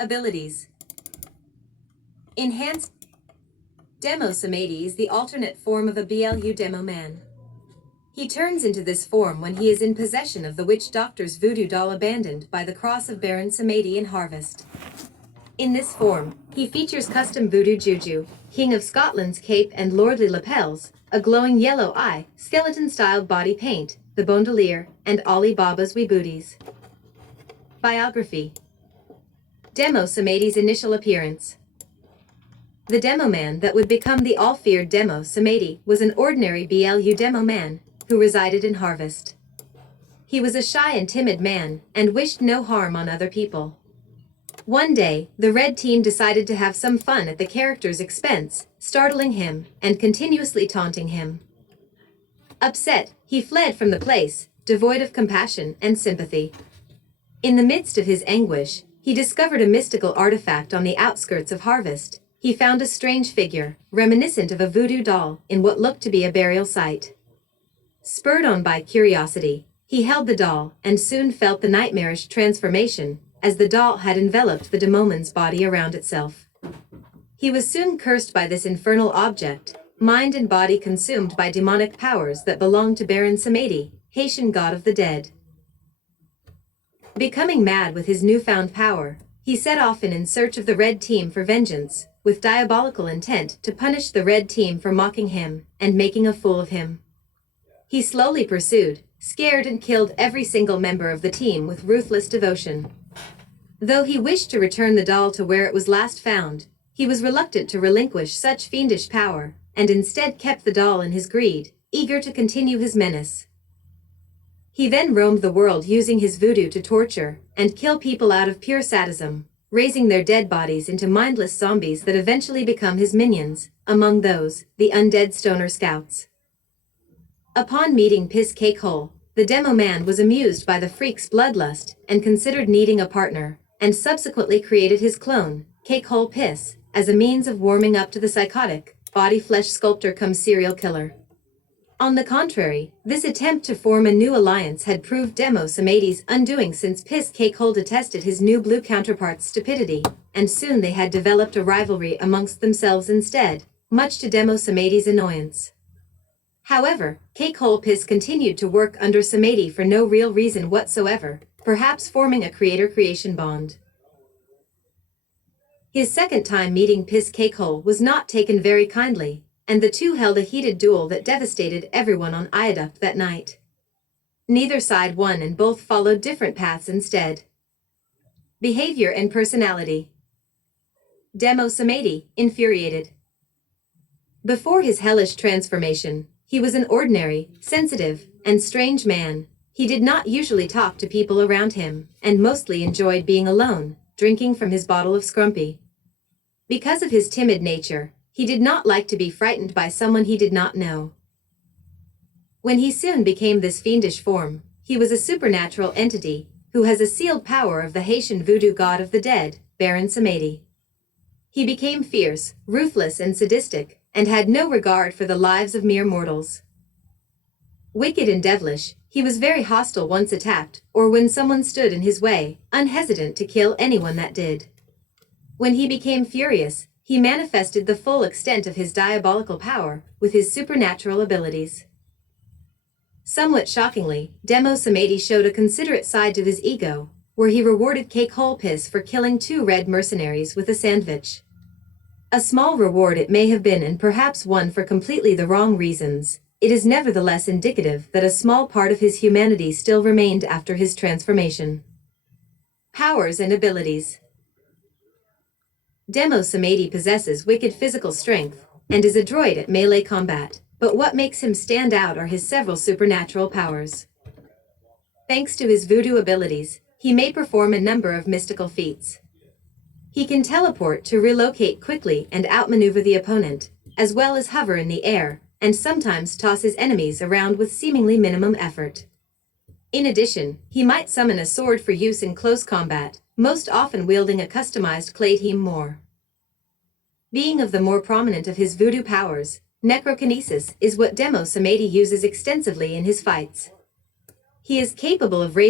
Abilities. Enhanced Demo Samedi is the alternate form of a BLU Demo Man. He turns into this form when he is in possession of the witch doctor's voodoo doll abandoned by the cross of Baron Samedi in Harvest. In this form, he features custom voodoo juju, King of Scotland's cape and lordly lapels, a glowing yellow eye, skeleton-styled body paint, the bandolier, and Ali Baba's wee booties. Biography. Demo Samedi's initial appearance. The Demo Man that would become the all-feared Demo Samedi was an ordinary BLU Demo Man who resided in Harvest. He was a shy and timid man and wished no harm on other people. One day, the Red Team decided to have some fun at the character's expense, startling him and continuously taunting him. Upset, he fled from the place, devoid of compassion and sympathy. In the midst of his anguish, he discovered a mystical artifact on the outskirts of Harvest. He found a strange figure, reminiscent of a voodoo doll, in what looked to be a burial site. Spurred on by curiosity, he held the doll and soon felt the nightmarish transformation, as the doll had enveloped the demoman's body around itself. He was soon cursed by this infernal object, mind and body consumed by demonic powers that belonged to Baron Samedi, Haitian god of the dead. Becoming mad with his newfound power, he set off in search of the Red Team for vengeance, with diabolical intent to punish the Red Team for mocking him and making a fool of him. He slowly pursued, scared and killed every single member of the team with ruthless devotion. Though he wished to return the doll to where it was last found, he was reluctant to relinquish such fiendish power, and instead kept the doll in his greed, eager to continue his menace. He then roamed the world using his voodoo to torture and kill people out of pure sadism, raising their dead bodies into mindless zombies that eventually become his minions, among those, the undead stoner scouts. Upon meeting Piss Cake Hole, the Demo Man was amused by the freak's bloodlust and considered needing a partner, and subsequently created his clone, Cake Hole Piss, as a means of warming up to the psychotic, body-flesh sculptor cum serial killer. On the contrary, this attempt to form a new alliance had proved Demo Samedi's undoing, since Piss Cake Hole detested his new blue counterpart's stupidity, and soon they had developed a rivalry amongst themselves instead, much to Demo Samedi's annoyance. However, Cake Hole Piss continued to work under Samedi for no real reason whatsoever, perhaps forming a creator-creation bond. His second time meeting Piss Cake Hole was not taken very kindly, and the two held a heated duel that devastated everyone on Iaduct that night. Neither side won and both followed different paths instead. Behavior and personality. Demo Samedi, infuriated. Before his hellish transformation, he was an ordinary, sensitive, and strange man. He did not usually talk to people around him, and mostly enjoyed being alone, drinking from his bottle of scrumpy. Because of his timid nature, he did not like to be frightened by someone he did not know. When he soon became this fiendish form, he was a supernatural entity, who has a sealed power of the Haitian voodoo god of the dead, Baron Samedi. He became fierce, ruthless and sadistic, and had no regard for the lives of mere mortals. Wicked and devilish, he was very hostile once attacked, or when someone stood in his way, unhesitant to kill anyone that did. When he became furious, he manifested the full extent of his diabolical power with his supernatural abilities. Somewhat shockingly, Demo Samedi showed a considerate side to his ego, where he rewarded Cake Hole Piss for killing 2 red mercenaries with a sandwich. A small reward it may have been, and perhaps one for completely the wrong reasons. It is nevertheless indicative that a small part of his humanity still remained after his transformation. Powers and abilities. Demo Samedi possesses wicked physical strength, and is adroit at melee combat, but what makes him stand out are his several supernatural powers. Thanks to his voodoo abilities, he may perform a number of mystical feats. He can teleport to relocate quickly and outmaneuver the opponent, as well as hover in the air, and sometimes toss his enemies around with seemingly minimum effort. In addition, he might summon a sword for use in close combat, most often wielding a customized Claydheim Moor. Being of the more prominent of his voodoo powers, necrokinesis is what Demo Samedi uses extensively in his fights. He is capable of raising